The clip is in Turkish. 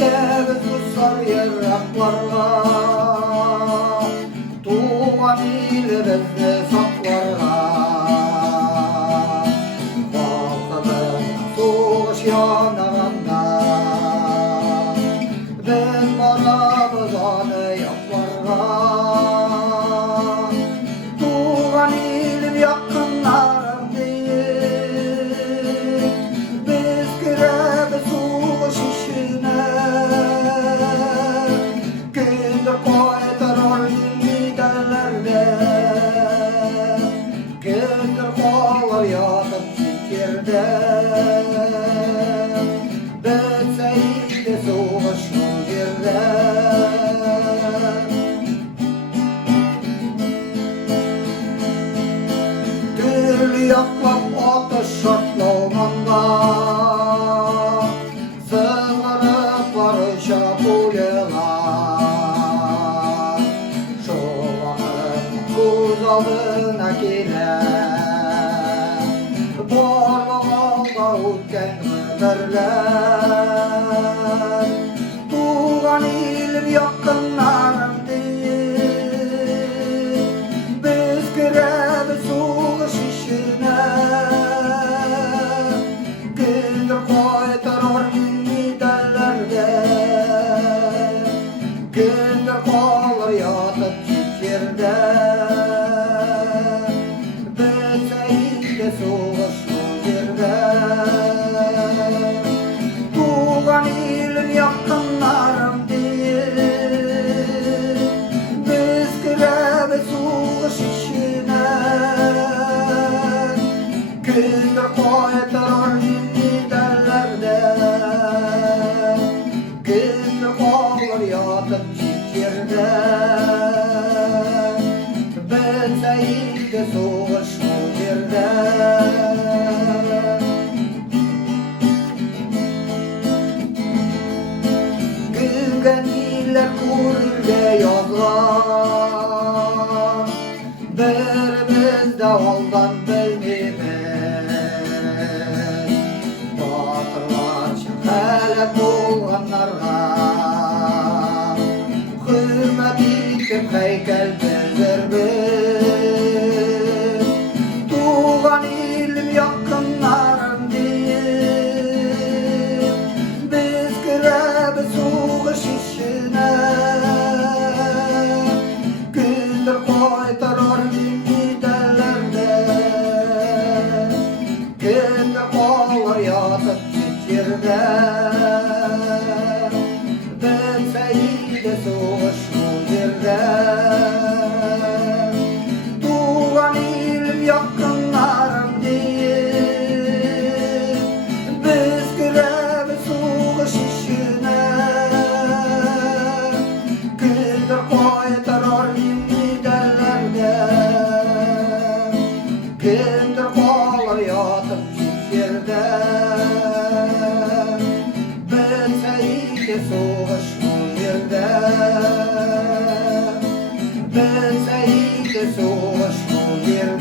Gideriz uzak yıraklarga, tuğan ilimizni saklarga. Korkudum soğuş yanağında, biz varabız anı yaplarga. Tuğan ilim yakınlarım değil, biz girebiz soğuş işine. Gündür koytarır liderlerde, gündür kollar yatıp fikirde. Betseydi soğuş bu yerde. Türlü yaklap ateş şartlamanda, sığınıp barışa bulyalar. Şu vakit göz aldına gelir, borluğunda ötken ömürler. Tuğan ilim yakınlarım değil, biz girebiz soğuş işine. Gündür koytarır liderlerde, gündür kollar yatıp fikirde. Betseydi soğuş bu yerde. Tuğan ilim yakınlarım değil, biz girebiz soğuş işine. Gündür koytarır liderlerde, gündür kollar yatıp fikirde. Betseydi soğuş bu yerde. Gülgen iller kurilde yazgan, birimiz de oldan bilmeymiz. Batırlar şehelek bolganlarga, hürmet etip heykel bildirmiz. Tuğan ilim yakınlarım değil, biz girebiz soğuş işine. Gündür koytarır liderlerde, gündür kollar yatıp fikirde. Betseydi soğuş bu yerde. Tuğan ilim yakınlarım değil, biz girebiz soğuş işine. Gündür koytarır liderlerde, gündür kollar yatıp fikirde. Betseydi soğuş bu yerde. Betseydi soğuş bu yerde.